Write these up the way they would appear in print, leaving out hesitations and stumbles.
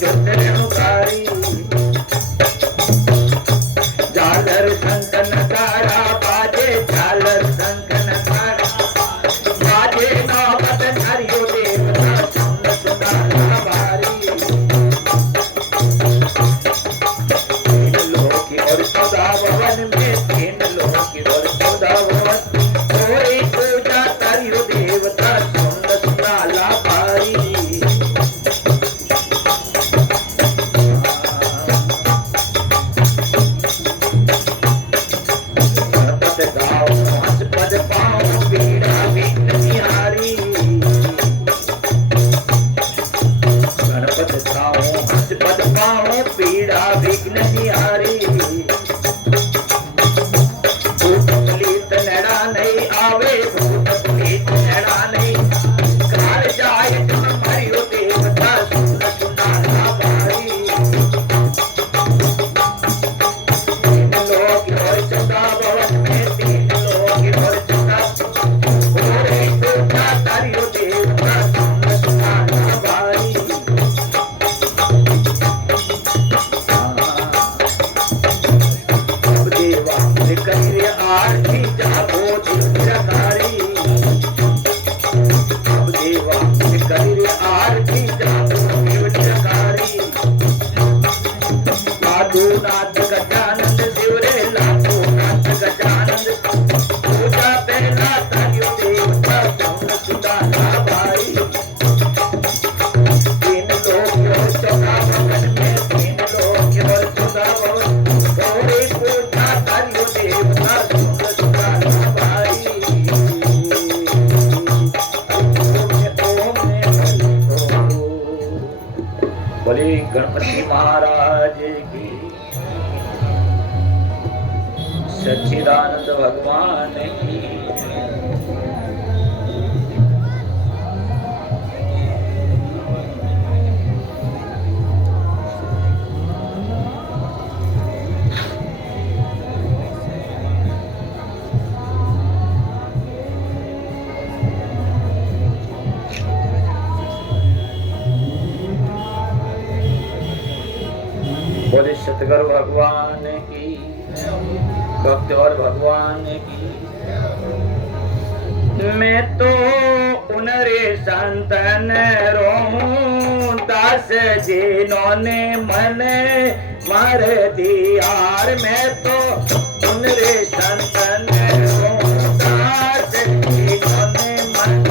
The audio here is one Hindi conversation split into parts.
ज्योत रेणुकारी झालर शंख नगारा बाजे झालर शंख नगारा बाजे नौबत हरियो देवता सुन सुनाला भारी तीन लोक और 14 भवन में तीन लोक और 14 भवन कोई पूजा करियो देवता सुन सुनाला भारी पद पाओ पीड़ा विघ्न निहारी गणपत गाओ हंस पद पाओ पीड़ा विघ्न निहारी भूत पुलित नड़ा नहीं आवे भूत पुलित नड़ा नहीं कार जाय जम मरियो देवता सुन सुनाला भारी तीन लोक और 14 भवन में तीन लोक और 14 कोई पूजा करियो देवता सुन सुनाला भारी अब देवा से कहिए आरती जागो दिलकारी अब देवा से कहिए आरती जागो दिलकारी लाडू नाथ गजानंद शिवरे लाडू नाथ गजानंद पूजा पहला करियो देवता सुन सुनाला भाई तीन लोक और 14 भवन में तीन लोक और 14 भवन कोई पूजा करियो देवता सुन सुनाला भाई बोले गणपति महाराज की सच्चिदानंद भगवान की बोले सतगुरु भगवान की भक्त और भगवान की मैं तो उनरे संतन रोहूं दास जिन्होंने मन मार दियार मैं तो उनरे संतन रोहूं दास जिन्होंने मन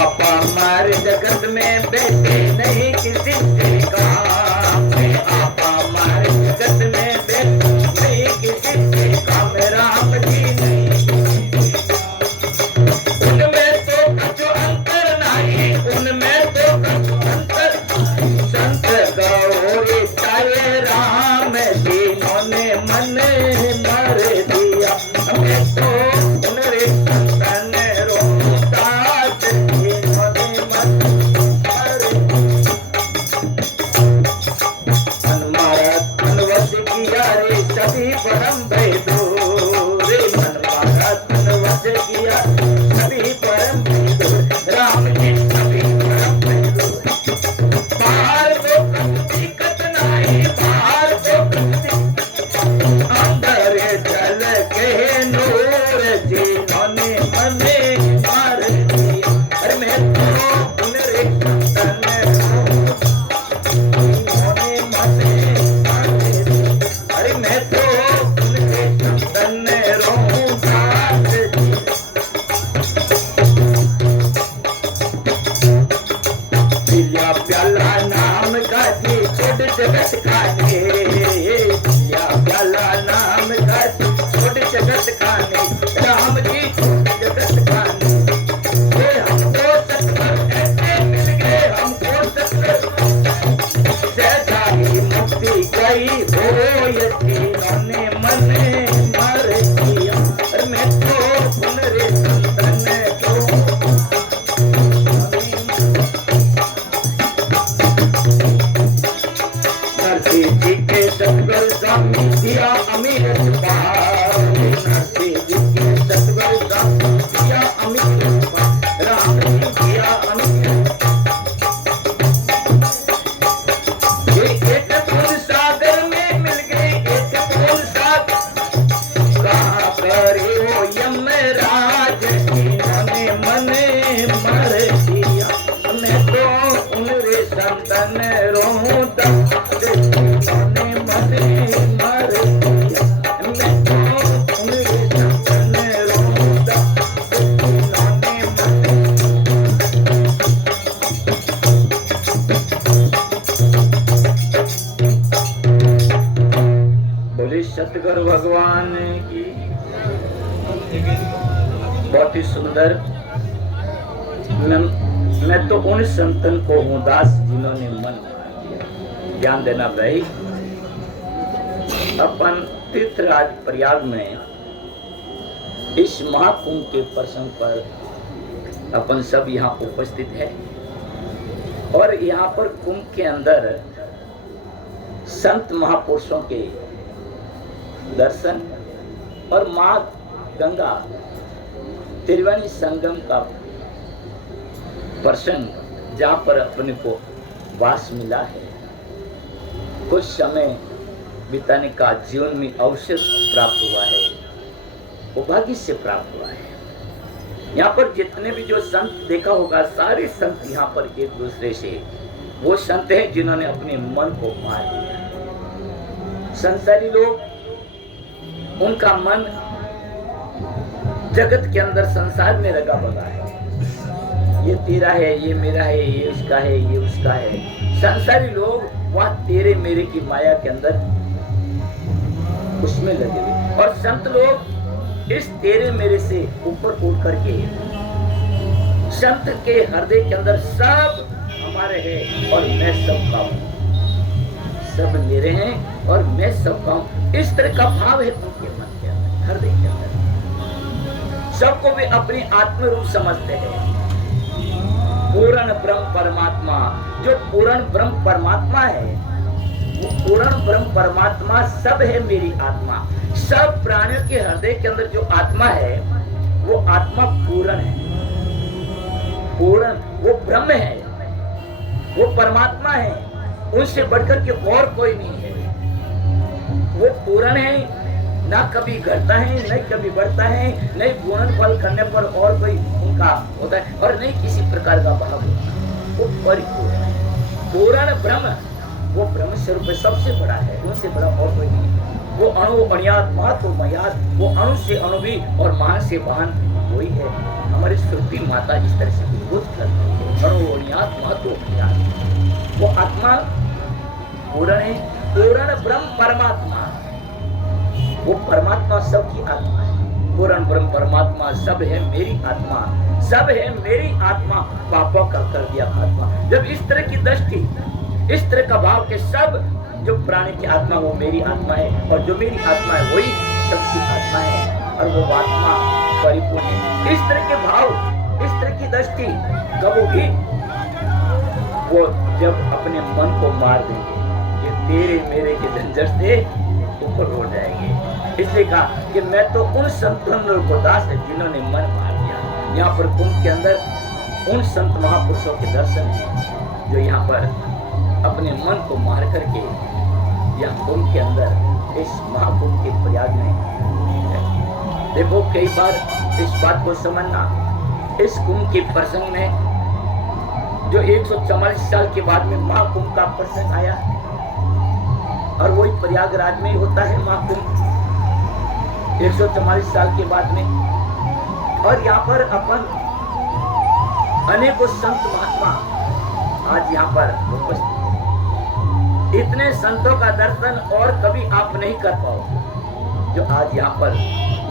आपा मारे जगत में बैठे नहीं किसी से काम में आपा मारे जगत में बैठे नहीं किसी से काम राम जी नहीं उनमें तो कुछ अंतर नहीं उनमें तो कुछ अंतर संत गौरी चाहे राम जिन्होंने मन मार दिया हमें तो उनरे संतन रोदास जिन्होंने मन मार अनवश किया रे सभी परम भेदो रे मन मारा अनवश किया सभी परम भेदो राम जी सभी परम भेदो बाहर तो दिक्कत नहीं बाहर तो अंदर जल के नूर जिन्होंने मने मार दिया अरे मैं तो उनरे संतन जिन्होंने मने मार दिया अरे मैं तो उनरे संतन रोहूं दास पिया प्याला नाम का जी छोड़ जगत खाने पिया प्याला नाम का जी छोड़ जगत खाने राम जी छोड़ जगत खाने ये हमको सतगुरु ऐसे मिल गए हमको सतगुरु सहजाई मुक्ति गई हो ये तीनों मन मार दिया और मैं तो उनरे संतन को धरती सतगुरु भगवान की। बहुत ही सुंदर। मैं तो उन संतन को हूँ दास जिन्होंने मन मार दिया। ध्यान देना भाई, अपन तीर्थराज प्रयाग में इस महाकुंभ के प्रसंग पर अपन सब यहाँ उपस्थित है और यहाँ पर कुंभ के अंदर संत महापुरुषों के दर्शन और मां गंगा त्रिवेणी संगम का प्रसंग जहाँ पर अपने को वास मिला है, कुछ समय बिताने का जीवन में अवसर प्राप्त हुआ है, वो भाग्य से प्राप्त हुआ है। यहाँ पर जितने भी जो संत देखा होगा, सारे संत यहाँ पर एक दूसरे से वो संत हैं जिन्होंने अपने मन को मार दिया। संसारी लोग, उनका मन जगत के अंदर संसार में लगा बगा है। ये तेरा है, ये मेरा है, ये उसका है, ये उसका है। संसारी लोग वहाँ तेरे मेरे की माया के अंदर उसमें लगे हुए, और संत लोग इस तेरे मेरे से ऊपर उठ करके संत के हृदय के अंदर सब हमारे हैं और मैं सबका हूँ, सब मेरे हैं और मैं सबका हूँ। इस तरह का भाव है उनके मन के अंदर, हृदय के अंदर। सबको वे अपनी आत्म रूप समझते हैं। पूर्ण ब्रह्म परमात्मा, जो पूर्ण ब्रह्म परमात्मा है, वो पूर्ण ब्रह्म परमात्मा सब है मेरी आत्मा। सब प्राणियों के हृदय के अंदर जो आत्मा है, वो आत्मा पूर्ण है, पूर्ण, वो ब्रह्म है, वो परमात्मा है, उनसे बढ़कर के और कोई नहीं है। वो पूर्ण है, ना कभी घटता है, नहीं कभी बढ़ता है, नहीं गुणन फल करने पर और कोई उनका होता है, और नहीं किसी प्रकार का भाव होता है। वो परिपूर्ण है, पूर्ण ब्रह्म, वो ब्रह्म स्वरूप सबसे बड़ा है, उनसे बड़ा और कोई नहीं है। वो अणु अणियात महत मयात, वो अणु से अणु भी और महान से महान वही है। हमारी श्रुति माता इस तरह से उद्बोध करती है, अणु अणियात महत मयात। वो आत्मा पूर्ण है, पूर्ण ब्रह्म परमात्मा, वो परमात्मा सबकी आत्मा है। पूर्ण ब्रह्म परमात्मा सब है मेरी आत्मा, सब है मेरी आत्मा, पापों का कर दिया आत्मा। जब इस तरह की दृष्टि, इस तरह का भाव के सब जो प्राणी की आत्मा वो मेरी आत्मा है, और जो मेरी आत्मा है वही सबकी आत्मा है, और वो आत्मा परिपूर्ण है। इस तरह के भाव, इस तरह की दृष्टि कब होगी? वो जब अपने मन को मार देंगे, ये तेरे मेरे के झंझट से ऊपर हो जाएंगे। इसलिए कहा कि मैं तो उन संतों को दास है जिन्होंने मन मार दिया। यहाँ पर कुंभ के अंदर उन संत महापुरुषों के दर्शन है जो यहाँ पर अपने मन को मार करके यहाँ कुंभ के अंदर इस महाकुंभ के प्रयाग में है। देखो कई बार इस बात को समझना, इस कुंभ के प्रसंग में जो 144 साल के बाद में महाकुंभ का प्रसंग आया, और वही प्रयागराज में होता है महाकुंभ 144 साल के बाद में। और यहाँ पर अपन अनेकों संत महात्मा आज यहाँ पर उपस्थित, इतने संतों का दर्शन और कभी आप नहीं कर पाओ जो आज यहाँ पर।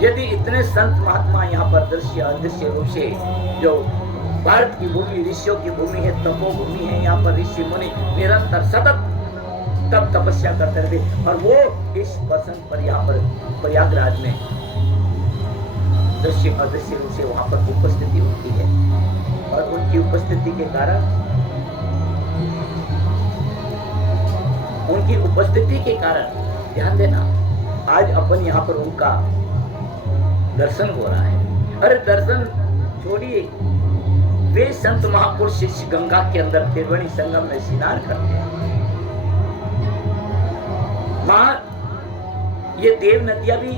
यदि इतने संत महात्मा यहाँ पर दृश्य अदृश्य रूप से, जो भारत की भूमि ऋषियों की भूमि है, तपोभूमि है, यहाँ पर ऋषि मुनि निरंतर सतत तब तपस्या करते रहे, और वो इस प्रसंग पर यहाँ पर प्रयागराज में दृश्य अदृश्य रूप से वहां पर उपस्थिति होती है। और उनकी उपस्थिति के कारण, उनकी उपस्थिति के कारण ध्यान देना, आज अपन यहाँ पर उनका दर्शन हो रहा है। अरे दर्शन छोड़िए, वे संत महापुरुष इस गंगा के अंदर त्रिवेणी संगम में स्नान करते हैं। ये देव नदियां भी,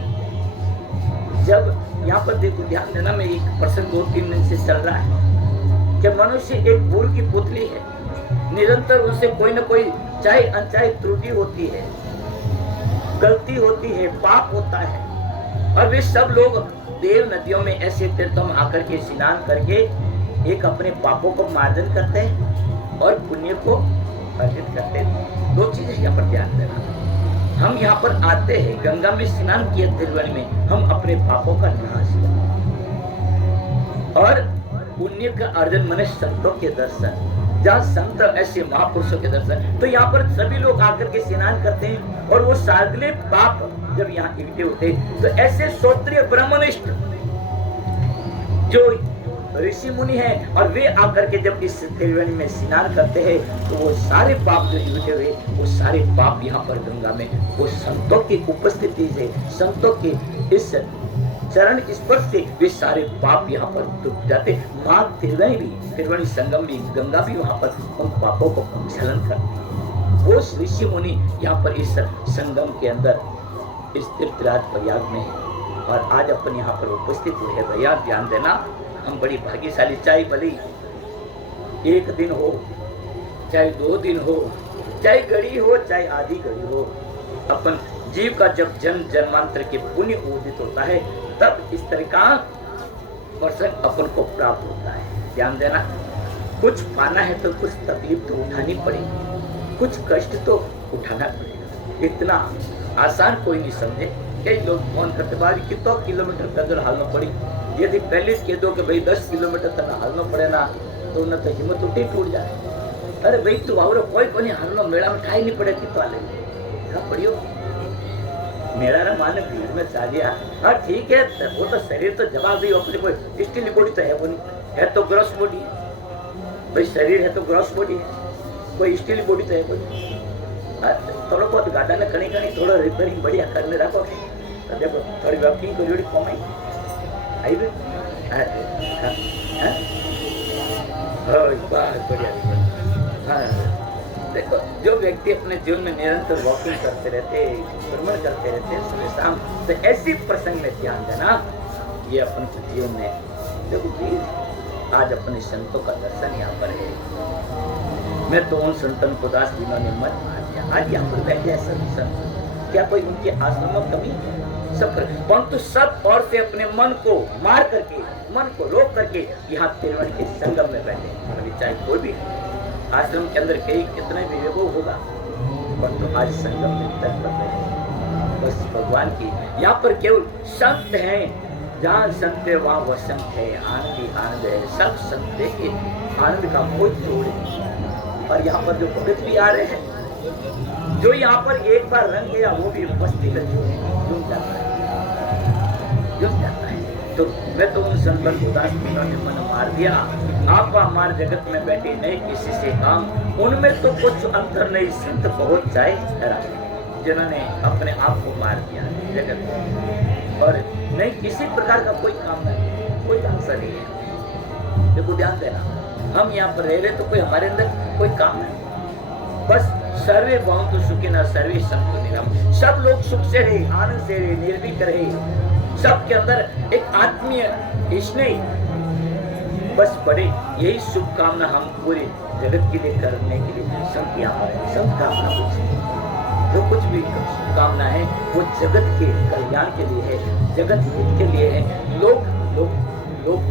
जब यहाँ पर देखो ध्यान देना, में एक प्रसंग 2-3 दिन से चल रहा है कि मनुष्य एक भूल की पुतली है, निरंतर उनसे कोई ना कोई चाहे अनचाहे त्रुटि होती है, गलती होती है, पाप होता है, और वे सब लोग देव नदियों में ऐसे तीर्थों में आकर के स्नान करके एक अपने पापों को मार्जन करते हैं और पुण्य को अर्जित करते हैं। दो चीजें यहाँ पर ध्यान देना। हम यहाँ पर आते हैं, गंगा में स्नान किया त्रिवेणी में, हम अपने पापों का नाश और पुण्य का अर्जन मने संतों के दर्शन, जहाँ संत ऐसे महापुरुषों के दर्शन। तो यहाँ पर सभी लोग आकर के स्नान करते हैं और वो सागले पाप जब यहाँ इकट्ठे होते तो ऐसे श्रोत्रिय ब्रह्मनिष्ठ जो ऋषि मुनि है और वे आकर के जब इस त्रिवेणी में स्नान करते हैं तो वो सारे पाप जो इकट्ठे हुए वो सारे पाप यहाँ पर गंगा में वो संतों की उपस्थिति से, संतों के इस चरण स्पर्श से वे सारे पाप यहाँ पर डूब जाते। माँ त्रिवेणी संगम भी, गंगा भी वहाँ पर उन पापों को क्षलन करती है। वो ऋषि मुनि यहाँ पर इस संगम के अंदर इस तीर्थराज प्रयाग में है और आज अपन यहाँ पर उपस्थित हुए हैं। भैया ध्यान देना, हम बड़ी भाग्यशाली, चाहे भले एक दिन हो, चाहे 2 दिन हो, चाहे घड़ी हो, चाहे आधी घड़ी हो, अपन जीव का जब जन्म जन्मांतर के पुण्य उदित होता है तब इस तरह का प्रसंग अपन को प्राप्त होता है। ध्यान देना, कुछ पाना है तो कुछ तकलीफ तो उठानी पड़ेगी, कुछ कष्ट तो उठाना पड़ेगा। इतना आसान कोई नहीं समझे। कई लोग फोन करते बारी कितना किलोमीटर पैदल हालना पड़ी, यदि पहले कह दो कि भाई 10 किलोमीटर तक हालना पड़े ना तो न तो हिम्मत उठी टूट जाए। अरे भाई तू आवरो कोई कोनी हालनो मेला में ठाई नहीं पड़े कि तो हाले क्या पड़ियो मेरा ना माने भीड़ में चा गया। हाँ ठीक है, वो तो शरीर तो जवाब भी अपने कोई स्टील बॉडी तो है वो नहीं है, तो ग्रॉस बॉडी है भाई, शरीर है तो ग्रॉस बॉडी है, कोई स्टील बॉडी तो है वो नहीं। थोड़ा बहुत गाड़ा ने कहीं कहीं थोड़ा रिपेयरिंग बढ़िया करने रखो तो देखो थोड़ी वॉकिंग करी कमाई आई भी देखो जो व्यक्ति अपने जीवन में निरंतर वॉकिंग करते रहते, भ्रमण करते रहते सुबह शाम, तो ऐसी प्रसंग में ध्यान देना ये अपन के जीवन में देखो आज अपने संतों का दर्शन यहाँ पर है। मैं तो उन संतन को दास जिन्होंने मन मार दिया, आज यहाँ पर बैठे सभी संत, क्या कोई उनके आश्रम में कमी है? सब परंतु सब और से अपने मन को मार करके, मन को रोक करके यहाँ त्रिवेणी के संगम में बैठे। अभी चाहे कोई भी आश्रम के अंदर कहीं कितने भी वैभव होगा परंतु आज संगम में तक बैठे। बस भगवान की यहाँ पर केवल संत है, जहाँ संत है वहाँ वसंत है, आनंद ही आनंद है, सब संत के आनंद का कोई तोड़ नहीं। और यहाँ पर जो भगत भी आ रहे हैं, जो यहाँ पर एक बार रंग गया वो भी मस्ती में जुम जाता है, जुम जाता है। तो मैं तो उन संतन उदास ने मन मार दिया, आप हमारे जगत में बैठे नहीं किसी से काम, उनमें तो कुछ अंतर नहीं, संत बहुत जाए जिन्होंने अपने आप को मार दिया जगत में, और नहीं किसी प्रकार का कोई काम नहीं, कोई आंसर नहीं है। देखो ध्यान देना, हम यहाँ पर रह रहे तो कोई हमारे अंदर कोई काम नहीं, बस सर्वे भवन्तु सुखिनः सर्वे सन्तु निरामयाः, सब लोग सुख से रहे, आनंद से रहे, निर्भीक रहे, सबके अंदर एक आत्मीय स्नेह बस पड़े। यही शुभकामना हम पूरे जगत के लिए करने के लिए सब यहाँ पर सब कामना जो कुछ भी कामना है वो जगत के कल्याण के लिए है, जगत हित के लिए है, लोक लोक लोक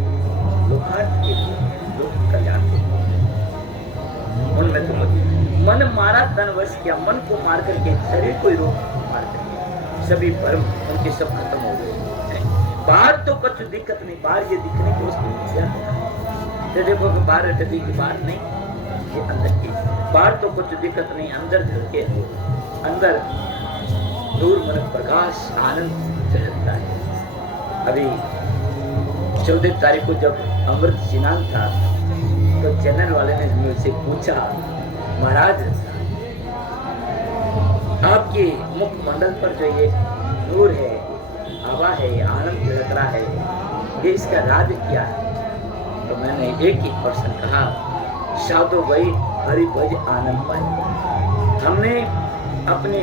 लोकार्थ के लिए, लोक कल्याण के लिए। उनमें तो मन मारा तन वश किया, मन को मार करके शरीर को रोक मार करके सभी भ्रम उनके सब खत्म हो गए। बाहर तो कुछ दिक्कत नहीं, बाहर ये दिखने की उसकी तो देखो बाहर डबी की बाहर नहीं, ये अंदर की बाहर तो कुछ दिक्कत नहीं, अंदर घर के अंदर दूर मन प्रकाश आनंद झलकता है। अभी 14 तारीख को जब अमृत स्नान था तो चैनल वाले ने मुझसे पूछा, महाराज आपके मुखमंडल पर जो ये नूर है, हवा है, आनंद झलक रहा है, ये इसका राज क्या है? तो मैंने एक ही पर्सन कहा, साधो भाई हरि भज आनंद पाए। हमने अपने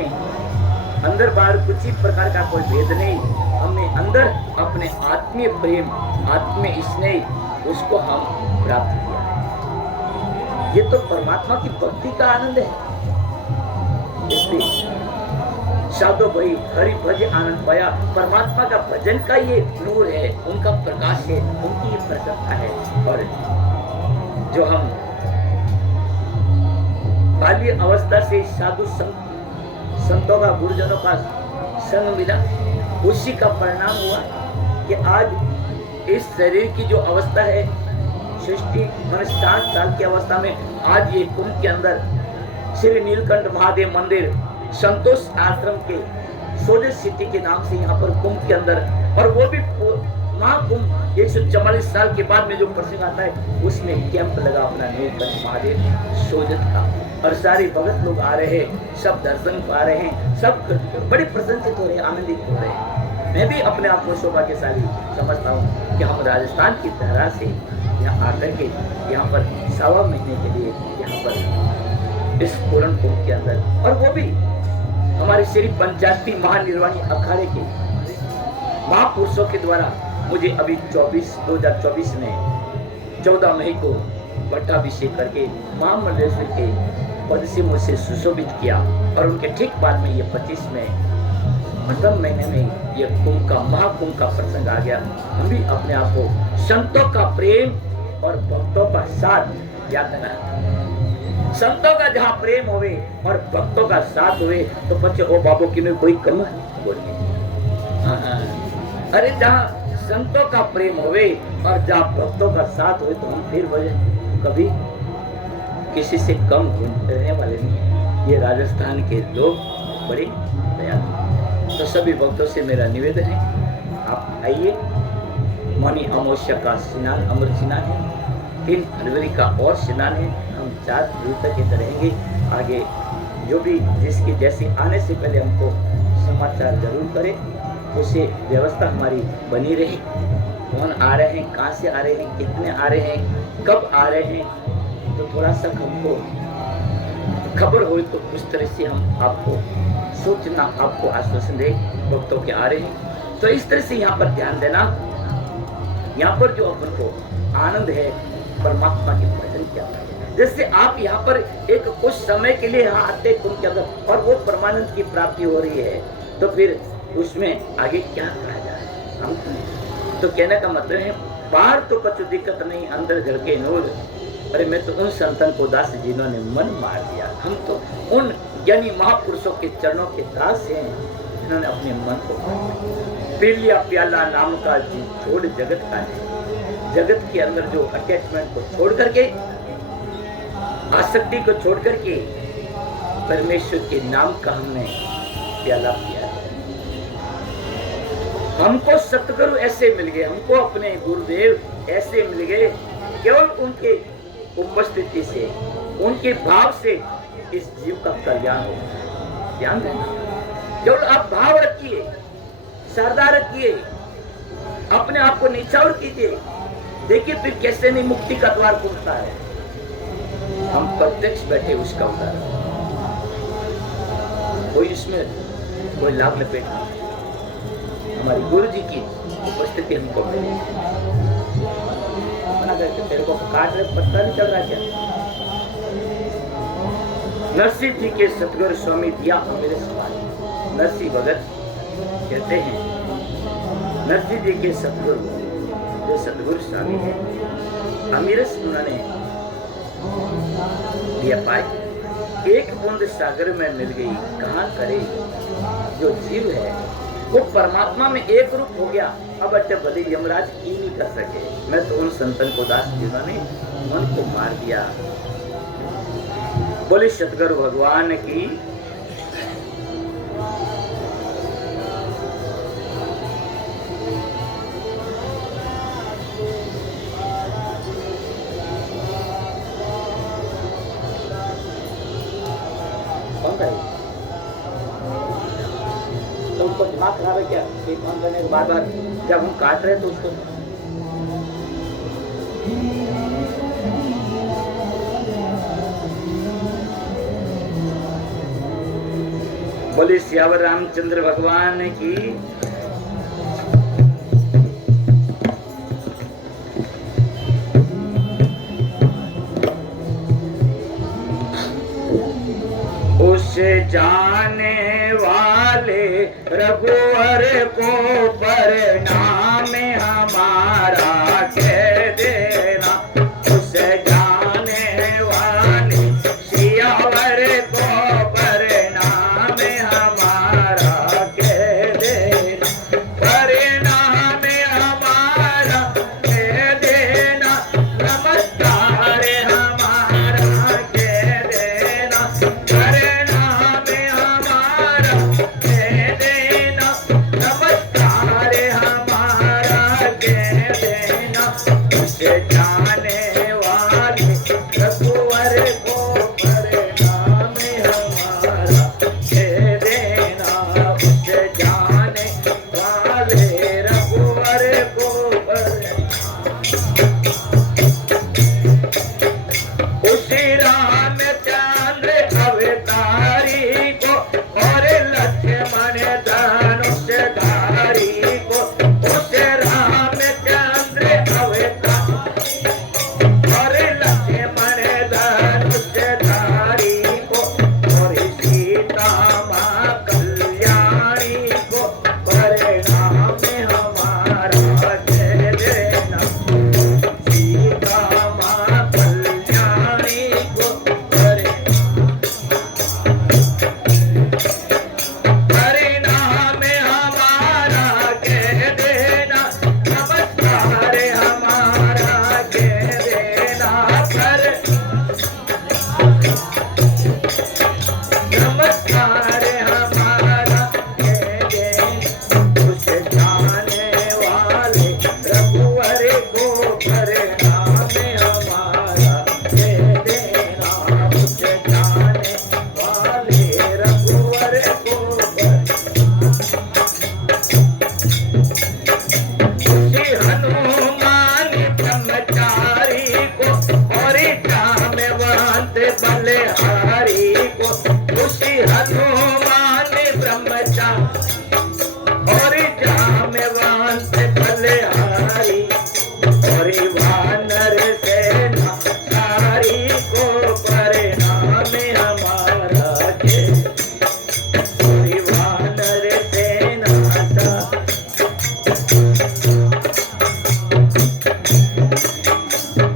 अंदर बाहर कुछ ही प्रकार का कोई भेद नहीं, हमने अंदर अपने आत्मीय प्रेम, आत्मीय स्नेह उसको हम प्राप्त किया है। ये तो परमात्मा की भक्ति का आनंद है। इसलिए साधो भाई हरि भज आनंद पाया, परमात्मा का भजन का ये नूर है, उनका प्रकाश है, उनकी ये प्रसन्नता है। और जो हम बाल्य अवस्था से साधु संत संतों का, गुरुजनों का संग मिला, उसी का परिणाम हुआ कि आज इस शरीर की जो अवस्था है, सृष्टि मन 60 साल की अवस्था में, आज ये कुंभ के अंदर श्री नीलकंठ महादेव मंदिर संतोष आश्रम के सोजत सिटी के नाम से यहाँ पर कुंभ के अंदर, और वो भी महाकुंभ 144 साल के बाद में जो प्रसंग आता है, उसमें कैंप लगा अपना नीलकंठ महादेव सोजत का, और सारे भगत लोग आ रहे हैं, सब दर्शन पा रहे हैं, सब बड़े प्रसन्नचित हो रहे हैं, आनंदित हो रहे हैं। मैं भी अपने आप को सौभाग्यशाली समझता हूँ कि हम राजस्थान की धरा से यहाँ आकर के यहाँ पर 1.25 महीने के लिए यहाँ पर इस पूर्ण कुंभ के अंदर, और वो भी हमारे श्री पंचायती महानिर्वाणी अखाड़े के महापुरुषों के द्वारा मुझे अभी 2024 में 14 मई को पट्टाभिषेक करके महामंडलेश्वर के पद से मुझसे सुशोभित किया, और उनके ठीक बाद में ये 25 में प्रथम महीने में ये कुंभ का, महाकुंभ का प्रसंग आ गया। हम भी अपने आप को संतों का प्रेम और भक्तों का साथ याद रखना। संतों का जहाँ प्रेम होवे और भक्तों का साथ हुए तो बच्चे ओ बाबू की में कोई कमी बोलिए। अरे जहाँ संतों का प्रेम होवे और जहाँ भक्तों का साथ हुए तो हम फिर कभी किसी से कम घूमने वाले नहीं। ये राजस्थान के लोग बड़े दयालु। तो सभी भक्तों से मेरा निवेदन है, आप आइए। मौनी अमावस्या का स्नान, अमृत स्नान है, 3 फरवरी का और स्नान है। हम 4 फरवरी तक इधर रहेंगे। आगे जो भी जिसकी जैसे आने से पहले हमको समाचार जरूर करें, उससे व्यवस्था हमारी बनी रहे। कौन आ रहे हैं, कहाँ से आ रहे हैं, कितने आ रहे हैं, कब आ रहे हैं, तो थोड़ा सा हमको खबर हो तो उस तरह से हम आपको सूचना, आपको आश्वासन दे भक्तों के आ रहे हैं। तो इस तरह से यहाँ पर ध्यान देना। यहाँ पर जो अपन को आनंद है परमात्मा के भजन किया, जैसे आप यहाँ पर एक कुछ समय के लिए यहाँ आते कुंभ के अंदर और वो परमानंद की प्राप्ति हो रही है, तो फिर उसमें आगे क्या कहा जाए। हम तो कहने का मतलब है, बाहर तो कुछ दिक्कत नहीं, अंदर घर के नूर। अरे मैं तो उन संतन को दास जिन्होंने मन मार दिया। हम तो उन ज्ञानी महापुरुषों के चरणों के दास हैं जिन्होंने अपने मन को पी लिया। प्याला नाम का जी छोड़ जगत का है। जगत के अंदर जो अटैचमेंट को छोड़ करके, आसक्ति को छोड़ करके परमेश्वर के नाम का हमने प्याला पिया है। हमको सतगुरु ऐसे मिल गए, हमको अपने गुरुदेव ऐसे मिल गए, केवल उनके उपस्थिति से, उनके भाव से इस जीव का कल्याण हो। ध्यान देना, केवल आप भाव रखिए, श्रद्धा रखिए, अपने आप को निछावर कीजिए, देखिए फिर कैसे नहीं मुक्ति का द्वार खुलता है। हम प्रत्यक्ष बैठे उसका उदाहरण, कोई इसमें कोई लाभ लपेट नहीं। हमारी गुरु जी की उपस्थिति हमको मिली। मना करके तेरे को काट रहे, पता नहीं चल रहा क्या। नरसिंह जी के सतगुरु स्वामी दिया मेरे सवाल। नरसिंह भगत कहते हैं, नरसिंह जी के सतगुरु जो सतगुरु स्वामी है, अमीरस उन्होंने दिया पाए। एक बूंद सागर में मिल गई, कहाँ करे जो जीव है वो परमात्मा में एक रूप हो गया। अब अट्टे भले यमराज की नहीं कर सके। मैं तो उन संतन को दास जिन्होंने मन को मार दिया। बोले सतगुरु भगवान की। तुमको दिमाग खराब है क्या? काम करने के बार बार जब हम काट रहे तो उसको बोले सियावर रामचंद्र भगवान की। उस जाने वाले रघुवर को प्रणाम हमारा कह देना। उस जाने वाले सियावर को प्रणाम जाने वाले रघुवर को परिणाम हमारा दे देना। उसे जाने वाले रघुवर को उसी रामचंद्र अवतारी को और लक्ष्मण धनुषधारी को। उस रामचंद्र अवतारी और लक्ष्मण धनुषधारी को और सीता माँ कल्याणी को परिणाम हमारा दे देना। सीता माँ कल्याणी को परिणाम हमारा कह देना। नमस्कार हमारा कह देना। नमस्कार हमारा कह देना। उस जाने वाले रघुवर को परिणाम हमारा दे देना। उस जाने वाले रघुवर को उसी हनुमान ब्रह्मचारी को और जामवंत बलिहारी को। उसी हनुमान ब्रह्मचारी और जामवंत बलिहारी और वानर सेना सारी को परिणाम हमारा दे। और वानर सेना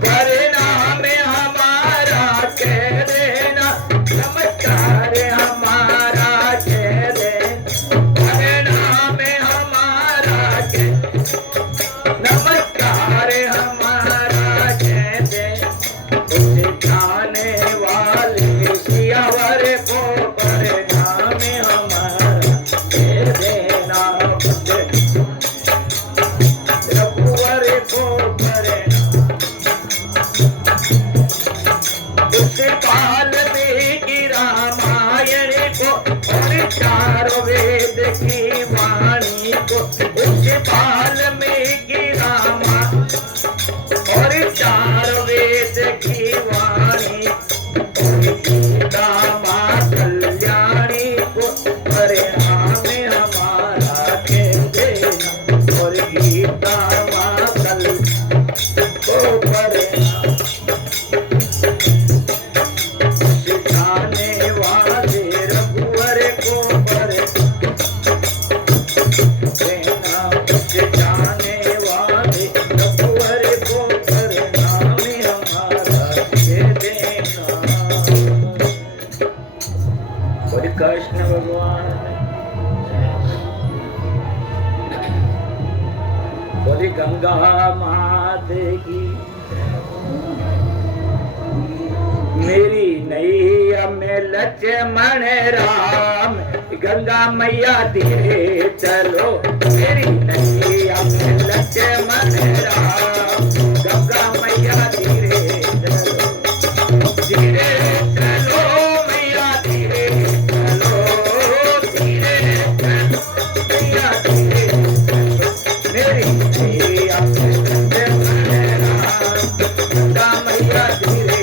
परिणाम हमारा कह देना। नमस्कार हमारा कह देना। परिणाम हमारा कह नमस्कार हमारा कह देना। उसे जाने वाले सियावर को परिणाम हमारा कह देना। उसे रघुवर को परिणाम उस काल में की रामायण को और चारों वेद की वाणी को। उस काल में की रामायण और चारों वेद की वाणी और सीता माँ कल्याणी को परिणाम हमारा कह देना। और गीता माँ कल्याणी को परिणाम जाने वाले रघुवर को परिणाम देना। उस जाने वाले रघुवर को परिणाम हमारा दे देना। और कृष्ण भगवान बोली गंगा माता की मेरी नैया में लक्ष्मण राम। गंगा मैया धीरे चलो मेरी नैया में लक्ष्मण राम। गंगा मैया धीरे चलो धीरे चलो मैया धीरे चलो धीरे चलो मैया धीरे चलो मेरी नैया में लक्ष्मण राम। गंगा मैया धीरे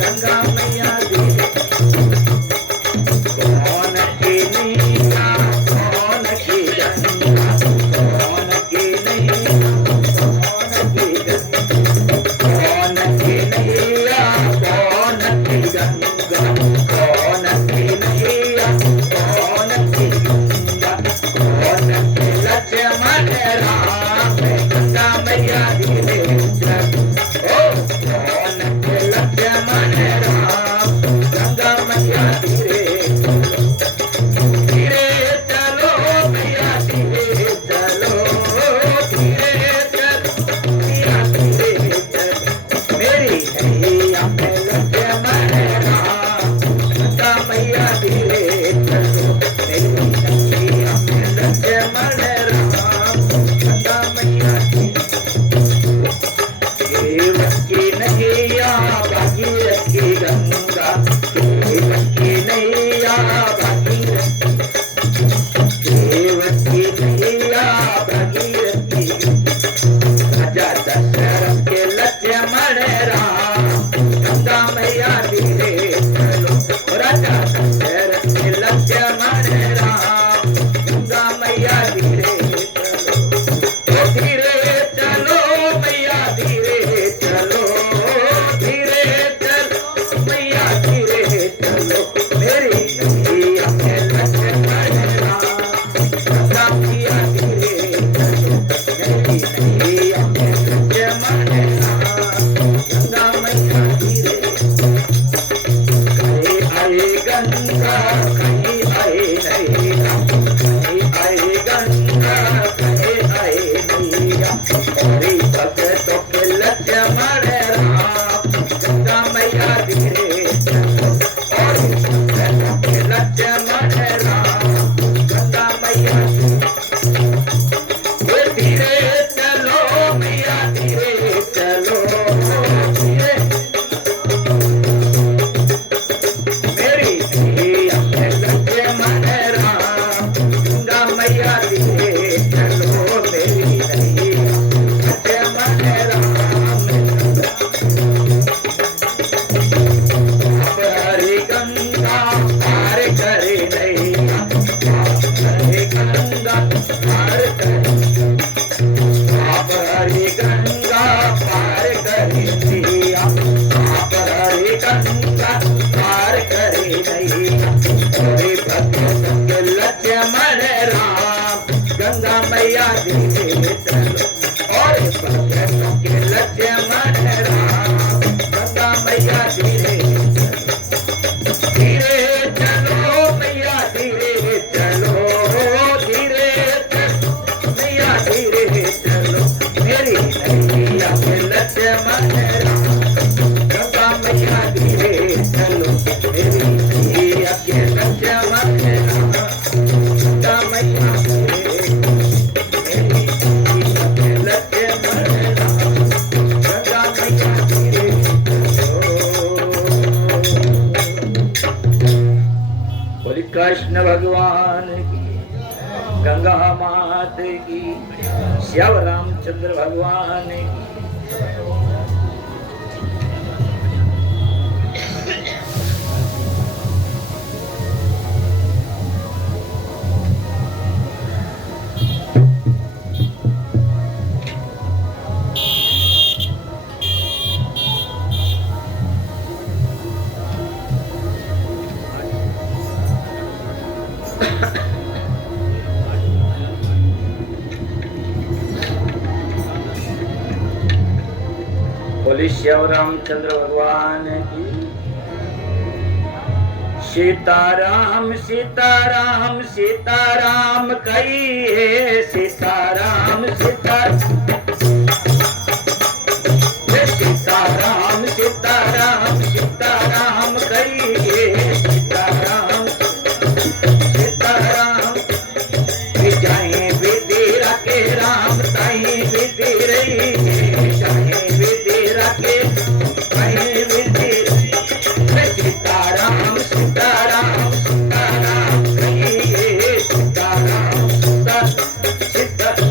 गंगा मैया धीरे कौन की नीला कौन की कृष्ण भगवान की, गंगा मात की, श्याम रामचंद्र भगवान की। बोले श्याम रामचंद्र भगवान की। सीताराम सीताराम सीताराम कहिए, सीताराम सीताराम सीताराम सीताराम सीताराम कहिए, सीताराम सीताराम। जाए विदेरा के राम ताई विदेरे, जाए विदेरा के ताई विदेरे। सीताराम सीताराम सीताराम कहिए, सीताराम सीताराम।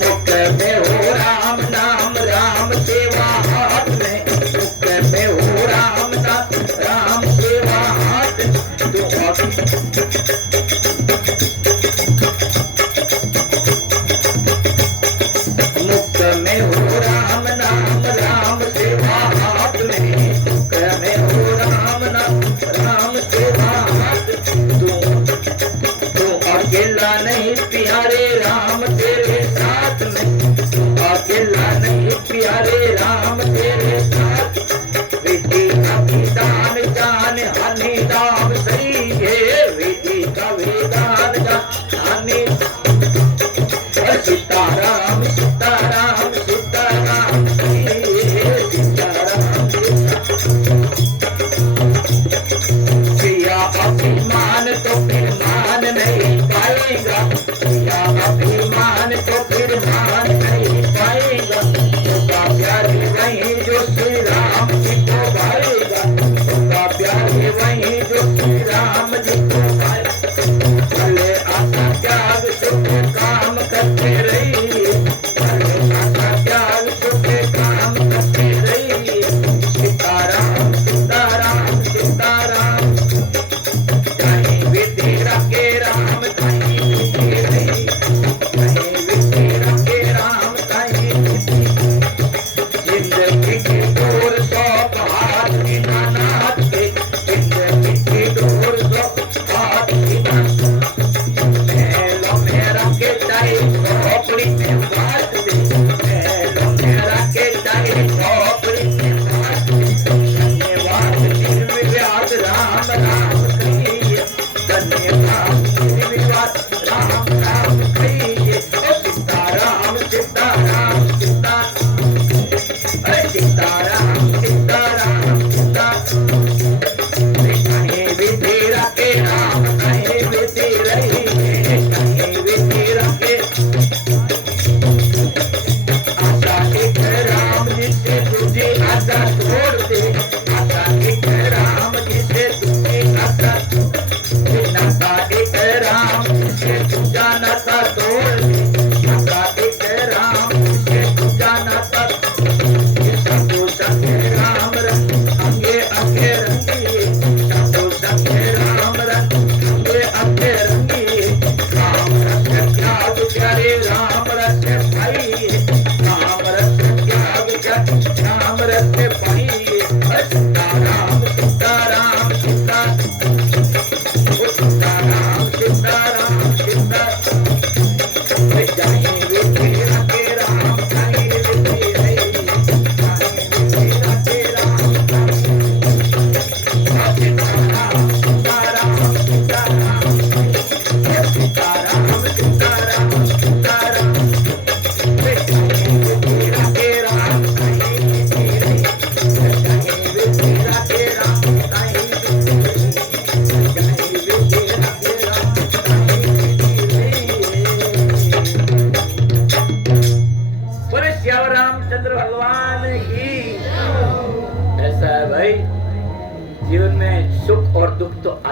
मुख में हो राम नाम, राम सेवा हाथ में। मुख में हो राम नाम, राम सेवा हाथ। मुख में हो राम नाम, राम सेवा हाथ में। मुख में हो राम नाम, राम सेवा हाथ। तू अकेला नहीं प्यारे राम तेरे साथ में। तू अकेला नहीं प्यारे राम तेरे साथ। विधि का विधान जान, हानि दाम सही है। विधि का विधान जान, हानि। सीताराम सीताराम सीताराम सीताराम। प्रिया अभिमान तो फिर मान नहीं पाएगा, प्रिया अभिमान तो फिर मान नहीं पाएगा। उसका प्यार वही जो श्री राम जी को भाएगा, उसका प्यार वही जो श्री राम जी को भाएगा। भले आशा त्याग सुख काम करते रहिए, भले आशा त्याग सुख काम करते रहिए। सीताराम सीताराम सीताराम। जाए विदेरा के राम ताई विदेरे, जाए विदेरा के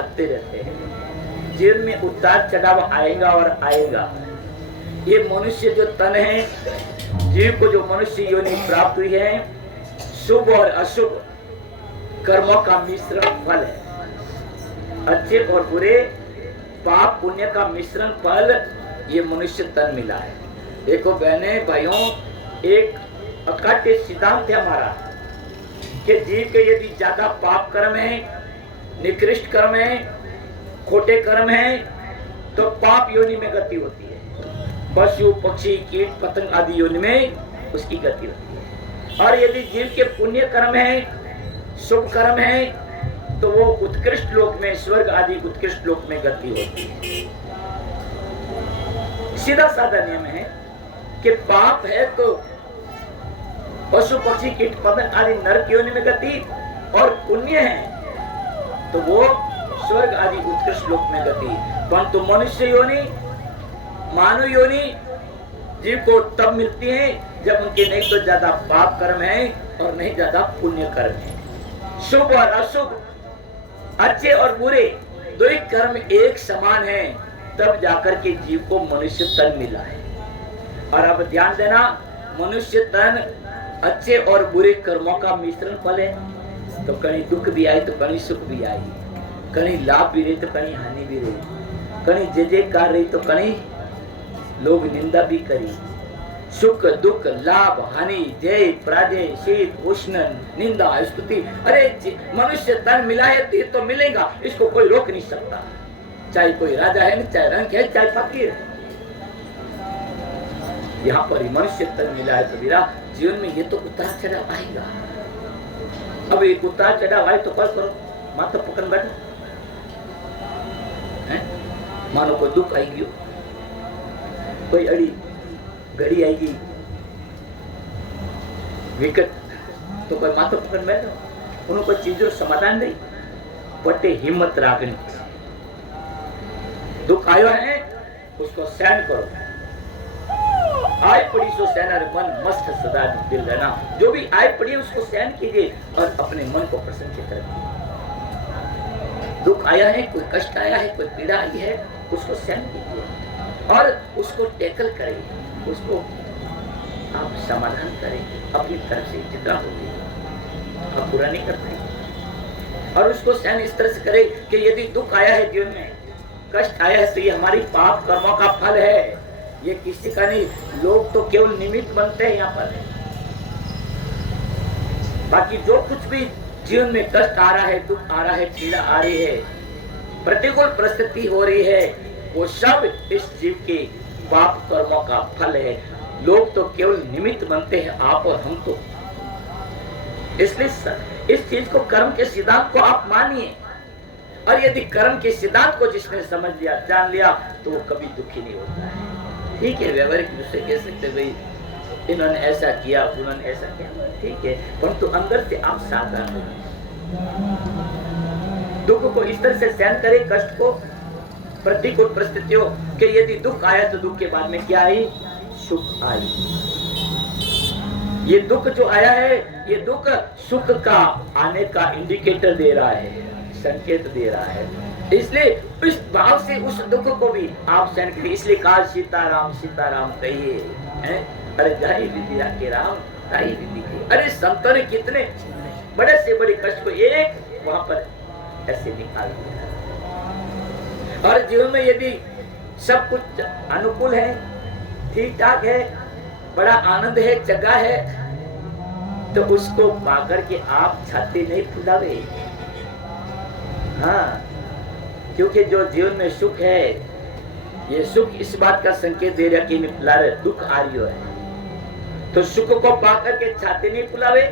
आते रहते हैं। जीवन में उतार चढ़ाव आएगा और आएगा। ये मनुष्य जो तन है, जीव को जो मनुष्य योनि प्राप्त हुई है, शुभ और अशुभ कर्मों का मिश्रण फल है। अच्छे और बुरे पाप पुण्य का मिश्रण फल ये मनुष्य तन मिला है। देखो बहने भाइयों, एक अकाट्य सिद्धांत है हमारा कि जीव के यदि ज्यादा पाप कर्म है, निकृष्ट कर्म है, खोटे कर्म है, तो पाप योनि में गति होती है। पशु पक्षी कीट पतंग आदि योनि में उसकी गति होती है। और यदि जीव के पुण्य कर्म है, शुभ कर्म है, तो वो उत्कृष्ट लोक में, स्वर्ग आदि उत्कृष्ट लोक में गति होती है। सीधा साधा नियम है कि पाप है तो पशु पक्षी कीट पतंग आदि नरक योनि में गति, और पुण्य है तो वो स्वर्ग आदि उत्कृष्ट लोक में गति। परंतु मनुष्य योनि, मानव योनि जीव को तब मिलती है जब उनके नहीं तो ज्यादा पाप कर्म है और नहीं ज्यादा पुण्य कर्म है। शुभ और अशुभ, अच्छे और बुरे दो ही कर्म एक समान है, तब जाकर के जीव को मनुष्य तन मिला है। और अब ध्यान देना, मनुष्य तन अच्छे और बुरे कर्मों का मिश्रण फल है। तो कहीं दुख भी आए तो कहीं सुख भी आए, कहीं लाभ भी रहे तो कहीं हानि भी रही, कहीं जय जयकार रही तो कहीं लोग निंदा भी करी। सुख दुख लाभ हानि जय पराजय शीत उष्ण निंदा स्तुति, अरे मनुष्य तन मिला है तो मिलेगा, इसको कोई रोक नहीं सकता। चाहे कोई राजा है, चाहे रंग है, चाहे फकीर है, यहाँ पर मनुष्य तन मिला है। तो मेरा जीवन में ये तो उतार चढ़ाव आएगा। अब एक उतार चढ़ाव आए तो क्या करो, माथा पकड़ बैठो। मानो कोई दुख आएगी, कोई अड़ी घड़ी आएगी विकट, तो कोई माथा पकड़ बैठो। उनको कोई चीजों समाधान नहीं, पटे हिम्मत राखनी। दुख आयो है उसको सहन करो। आय पड़ी सो सहना रे मन मस्त सदा दिल रहना। जो भी आय पड़ी उसको सहन कीजिए और अपने मन को प्रसन्न करिए। दुख आया है, कोई कष्ट आया है, कोई पीड़ा आई है, उसको सहन कीजिए और उसको टैकल करें, उसको आप समाधान करें अपनी तरफ से जितना हो। आप बुरा नहीं करते और उसको सहन इस तरह से करें कि यदि दुख आया है जीवन में, कष्ट आया है, तो ये हमारी पाप कर्मों का फल है, ये किसी का नहीं। लोग तो केवल निमित्त बनते हैं यहाँ पर। बाकी जो कुछ भी जीवन में कष्ट आ रहा है, दुख आ रहा है, पीड़ा आ रही है, प्रतिकूल परिस्थिति हो रही है, वो सब इस जीव के पाप कर्मों का फल है। लोग तो केवल निमित्त बनते हैं, आप और हम तो। इसलिए इस चीज को, कर्म के सिद्धांत को आप मानिए। और यदि कर्म के सिद्धांत को जिसने समझ लिया, जान लिया, तो वो कभी दुखी नहीं होता है। ठीक है, व्यवहारिक रूप से कह सकते भाई इन्होंने ऐसा किया, उन्होंने ऐसा किया, ठीक है, परंतु अंदर से आप सावधान हो। दुख को इस तरह से सहन करें, कष्ट को, प्रतिकूल परिस्थितियों के। यदि दुख आया तो दुख के बाद में क्या आई, सुख आई। ये दुख जो आया है, ये दुख सुख का आने का इंडिकेटर दे रहा है, संकेत दे रहा है। इसलिए इस भाव से उस दुख को भी आप सहन करिए। इसलिए कहा सीताराम कहिए, अरे जाई विधि के राम ताई विधि के। अरे संतों ने कितने बड़े से बड़े कष्ट को एक वहां पर ऐसे निकाल दिया। और जीवन में यदि सब कुछ अनुकूल है, ठीक ठाक है, बड़ा आनंद है, जगह है, तो उसको पाकर के आप छाती नहीं फुलावे। हाँ, क्योंकि जो जीवन में सुख है, ये सुख इस बात का संकेत दे रहा कि दुख आ रही है, तो सुख को पाकर के छाती नहीं फुलावे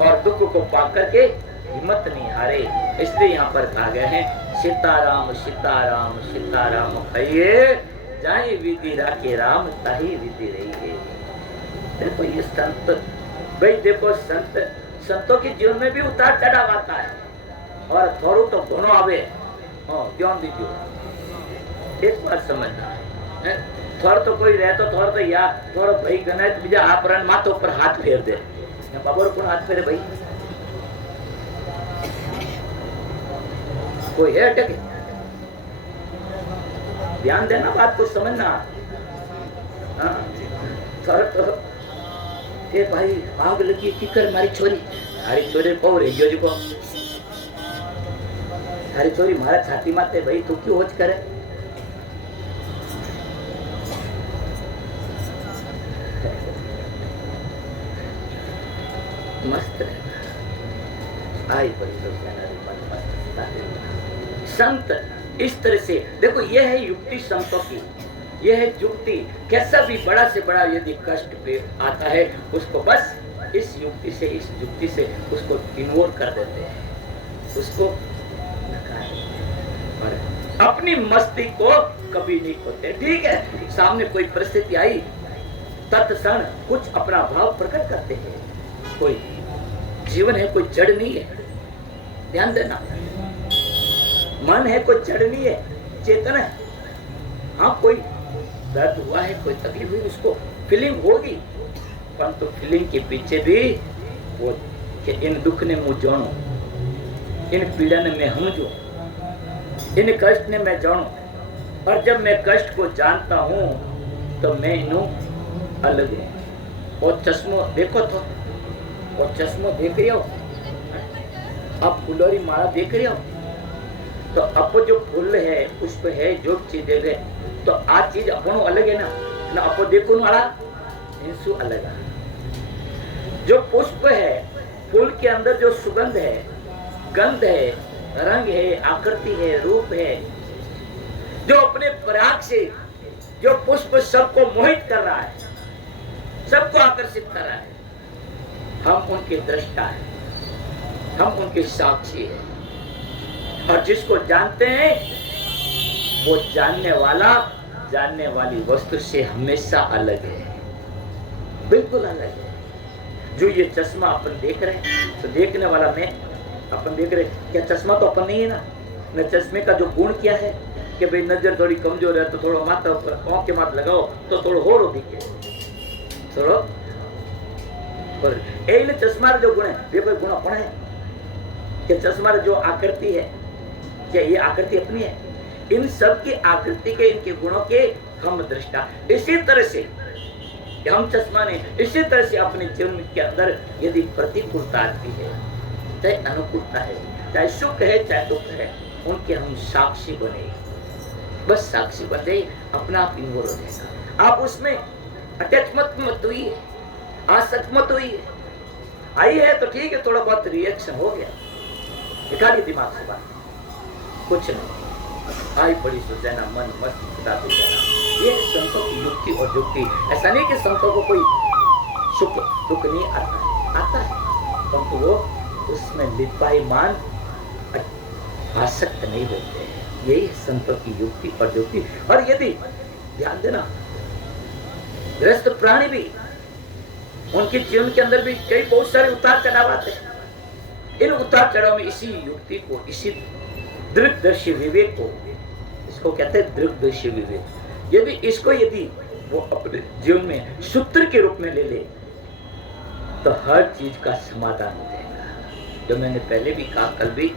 और दुख को पाकर के हिम्मत नहीं हारे। इसलिए यहाँ पर कहा गया है सीताराम सीताराम सीताराम कहिए, जाए विधि राखे राम ताही विधि रही है। देखो ये संत, भाई देखो संतों के जीवन में भी उतार चढ़ाव आता है और थोड़ो तो घनो आवे। ध्यान दीजिए, एक बात समझना है, थोड़ा तो कोई रहे तो थोड़ा तो या थोड़ा भाई गनाय तो बीजा आप रन माथे ऊपर हाथ फेर दे। बाबर को हाथ फेरे भाई, कोई है अटके? ध्यान देना, बात को समझना। हाँ, तो ए भाई आग लगी की कर मारी छोरी को रही गयो जो तारी छोरी मारा छाती माते भाई तू क्यों होच करे? मस्त आई बड़ी संत इस तरह से देखो, यह है युक्ति संतों की, यह है युक्ति। कैसा भी बड़ा से बड़ा यदि कष्ट पे आता है उसको बस इस युक्ति से उसको इग्नोर कर देते हैं, उसको और अपनी मस्ती को कभी नहीं खोते। ठीक है, सामने कोई परिस्थिति आई तत्क्षण कुछ अपना भाव प्रकट करते हैं। कोई जीवन है, कोई जड़ नहीं है, ध्यान देना। मन है, कोई जड़ नहीं है, चेतन है। हाँ, कोई दर्द हुआ है, कोई तकलीफ हुई, उसको फीलिंग होगी, परंतु फीलिंग के पीछे भी वो कि इन दुख ने मुझ जानो, इन पीड़ा ने मैं समझो, इन कष्ट ने मैं जानो। और जब मैं कष्ट को जानता हूँ तो मैं इन्हों अलग हूँ। और चश्मो देखो तो, और चश्मो देख रहे हो आप, फुलोरी माला देख रहे हो तो अब जो फूल है, पुष्प है, जो चीज है, तो आ चीज अपनो अलग है ना अपो देखो वाला इंसु अलग है। जो पुष्प है, फूल के अंदर जो सुगंध है, गंध है, रंग है, आकृति है, रूप है, जो अपने पराग से जो पुष्प सबको मोहित कर रहा है, सबको आकर्षित कर रहा है, हम उनके दृष्टा हैं, हम उनके साक्षी हैं। और जिसको जानते हैं वो जानने वाला जानने वाली वस्तु से हमेशा अलग है, बिल्कुल अलग है। जो ये चश्मा अपन देख रहे हैं तो देखने वाला मैं, अपन देख रहे क्या चश्मा तो अपन नहीं है ना। न चश्मे का जो गुण क्या है कि भाई नजर थोड़ी कमजोर है तो थोड़ा माथा ऊपर आंख के माथ लगाओ तो थोड़ा और दिखे, थोड़ा पर ए चश्मा जो गुण है ये कोई गुण अपन है कि चश्मा जो आकृति है, क्या ये आकृति अपनी है? इन सब की आकृति के, इनके गुणों के हम दृष्टा। इसी तरह से हम चश्मा नहीं, इसी तरह से अपने जीवन के अंदर यदि प्रतिकूलता आती है, चाहे अनुकूलता है, चाहे सुख है चाहे दुख है, उनके हम साक्षी बने, बस साक्षी बन जाए, अपना आप इन्वॉल्व हो जाएगा। आप उसमें अटैच मत हुई, आसक्त मत हुई। आई है तो ठीक है, थोड़ा बहुत रिएक्शन हो गया, निकालिए दिमाग से बात, कुछ नहीं। आई बड़ी सुचैना, मन मस्त खुदा दे देना। ये संतों की युक्ति और युक्ति। ऐसा नहीं कि संतों को कोई सुख दुख नहीं आता है, परंतु वो उसमें लिपाईमान आसक्त नहीं होते हैं। यही संतों की युक्ति और युक्ति। और यदि ध्यान देना, गृहस्थ प्राणी भी, उनके जीवन के अंदर भी कई बहुत सारे उतार चढ़ाव आते हैं। इन उतार चढ़ाव में इसी युक्ति को, इसी दृक्दर्शी विवेक को, इसको कहते हैं दृक्दर्शी विवेक, यदि वो अपने जीवन में सूत्र के रूप में ले ले तो हर चीज का समाधान हो जाएगा। जो मैंने पहले भी कहा, कल भी,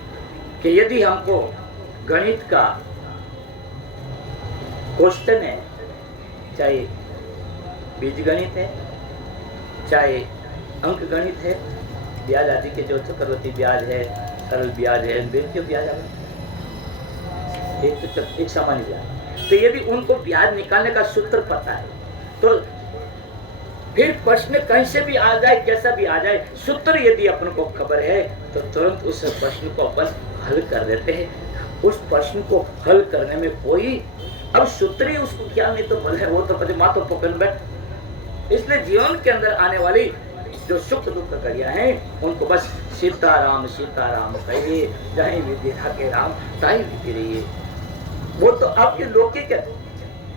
कि यदि हमको गणित का क्वेश्चन है, चाहे बीज गणित है, चाहे अंक गणित है, ब्याज आदि के जो चक्रवर्ती ब्याज है, सरल ब्याज है, क्यों ब्याज आ एक सामान्य ब्याज, तो यदि उनको ब्याज निकालने का सूत्र पता है तो फिर प्रश्न कहीं से भी आ जाए, कैसा भी आ जाए, सूत्र यदि अपन को खबर है तो तुरंत उस प्रश्न को अपन हल कर देते हैं। उस प्रश्न को हल करने में कोई अब सूत्र ही उसको क्या नहीं तो बल है, वो तो पति माँ तो पकड़ बैठ। इसलिए जीवन के अंदर आने वाली जो सुख दुख घड़ियां हैं उनको बस सीताराम सीताराम कहिए, जहाँ विधि के राम ताई विधि रहिए। वो तो आपके लौकिक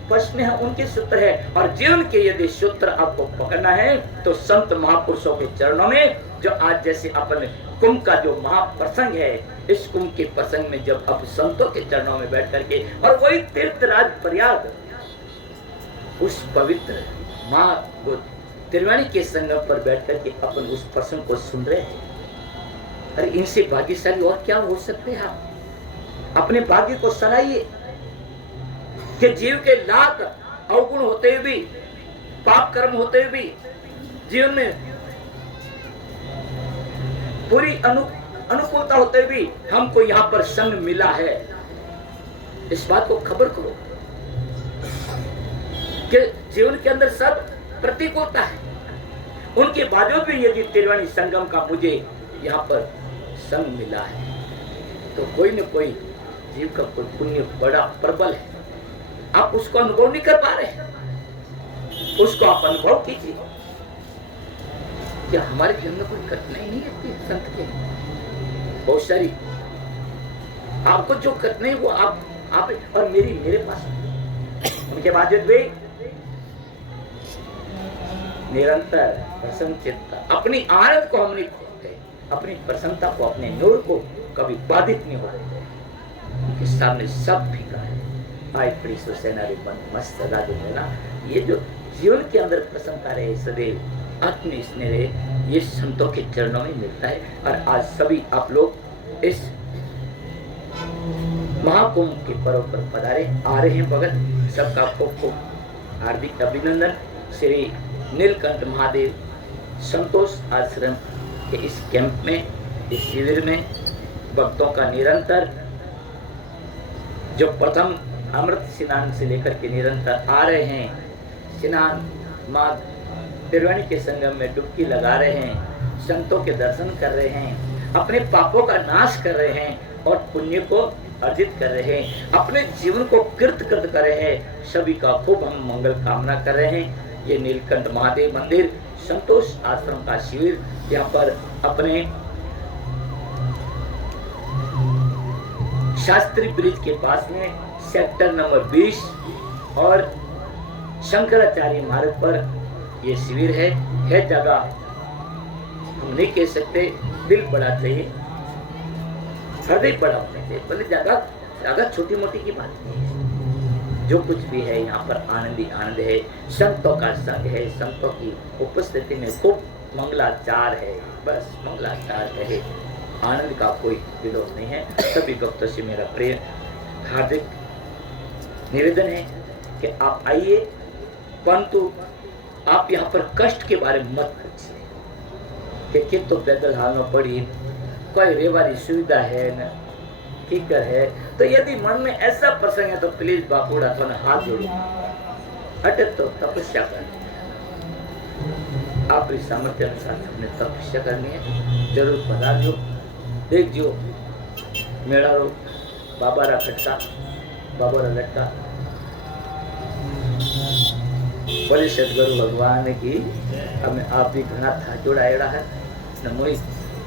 प्रश्न है, उनके सूत्र है। और जीवन के यदि सूत्र आपको पकड़ना है तो संत महापुरुषों के चरणों में, जो आज जैसे अपन कुंभ का जो महाप्रसंग है, इस कुंभ के प्रसंग में जब आप संतों के चरणों में बैठ करके, और वही तीर्थराज प्रयाग, उस पवित्र माँ त्रिवेणी के संगम पर बैठ करके अपन उस प्रसंग को सुन रहे हैं। अरे इनसे भाग्यशाली और क्या हो सकते हैं आप? अपने भाग्य को सराहिए कि जीव के लाख अवगुण होते हुए भी, पाप कर्म होते हुए भी जीवन में पूरी अनुकूलता होते हुए भी हमको यहाँ पर संग मिला है। इस बात को खबर करो कि जीवन के अंदर सब प्रतिकूलता है, उनके बावजूद भी यदि त्रिवेणी संगम का मुझे यहाँ पर संग मिला है तो कोई न कोई जीव का कोई पुण्य बड़ा प्रबल है। आप उसको अनुभव नहीं कर पा रहे, उसको आप अनुभव कीजिए। क्या हमारे जीवन में कोई कठिनाई नहीं है संत के? बहुत सारी आपको जो कठिनाई वो आप और मेरे पास, उनके बावजूद भी निरंतर प्रसन्न चित्त, अपनी आनंद को हम नहीं खोते, अपनी प्रसन्नता को, अपने नूर को कभी बाधित नहीं होते। उनके सामने सब फीका है। आय पड़ी सो सेनारी बंद मस्त राजू मेला। ये जो जीवन के अंदर प्रसन्नता रहे, सदैव आत्म स्नेह रहे, ये संतों के चरणों में मिलता है। और आज सभी आप लोग इस महाकुंभ के पर्व पर पधारे आ रहे हैं भगत, सबका खूब खूब हार्दिक अभिनंदन। श्री नीलकंठ महादेव संतोष आश्रम के इस कैंप में, इस शिविर में भक्तों का निरंतर जो प्रथम अमृत स्नान से लेकर के निरंतर आ रहे हैं, स्नान मां त्रिवेणी के संगम में डुबकी लगा रहे हैं, संतों के दर्शन कर रहे हैं, अपने पापों का नाश कर रहे हैं और पुण्य को अर्जित कर रहे हैं, अपने जीवन को कृत कर रहे हैं। सभी का खूब हम मंगल कामना कर रहे हैं। ये नीलकंठ महादेव मंदिर संतोष आश्रम का शिविर, यहाँ पर अपने शास्त्री ब्रिज के पास में सेक्टर नंबर 20 और शंकराचार्य मार्ग पर ये शिविर है जगह हम नहीं कह सकते, दिल बड़ा चाहिए, हृदय बड़ा होना चाहिए। भले जगह छोटी मोटी की बात नहीं है, जो कुछ भी है यहाँ पर आनंद ही आनंद है। संतों का संग है, संतों की उपस्थिति में खूब मंगलाचार है, बस मंगलाचार है, आनंद का कोई विरोध नहीं है। सभी भक्तों से मेरा प्रेम हार्दिक निवेदन है कि आप आइए, परंतु आप यहाँ पर कष्ट के बारे में मत पूछिए कि तो पैदल हालना पड़ी, कोई रेवारी सुविधा है न कीकर है। तो यदि मन में ऐसा प्रसंग है तो प्लीज बापूड़ा तो हाथ जोड़ो, हटे तो तपस्या करनी है, आपकी सामर्थ्य अनुसार हमने तपस्या करनी है। जरूर पधारजो, देखजो मेड़ा रो बाबा रा खटका, बाबा रा लटका। बोले सदगुरु भगवान की हमें आप भी घना था जोड़ाएड़ा है न, मोई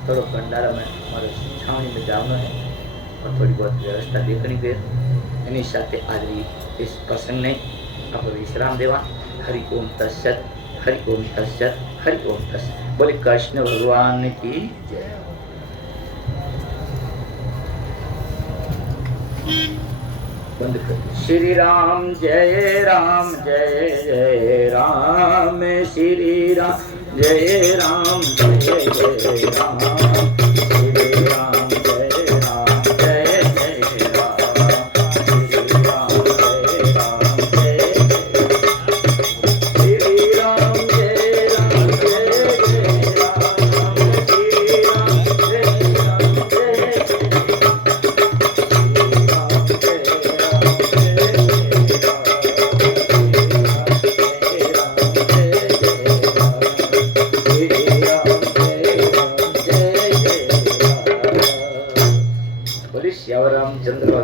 थोड़ो भंडारा में हमारे छावनी में जाना है और थोड़ी बहुत व्यवस्था देखनी दे। इन्हीं साथ आज भी इस प्रसंग ने अब विश्राम देवा। हरि ओम तत्सत, हरि ओम तत्सत, हरि ओम तत्सत। बोले कृष्ण भगवान की जय। बंद कर। श्री राम जय राम, जय जय राम, श्री राम जय राम, जय जय राम, श्री राम जय राम, जय जय राम, श्री राम जय राम, जय श्री राम जय राम, जय जय राम, श्री राम जय राम, जय श्याम रामचंद्र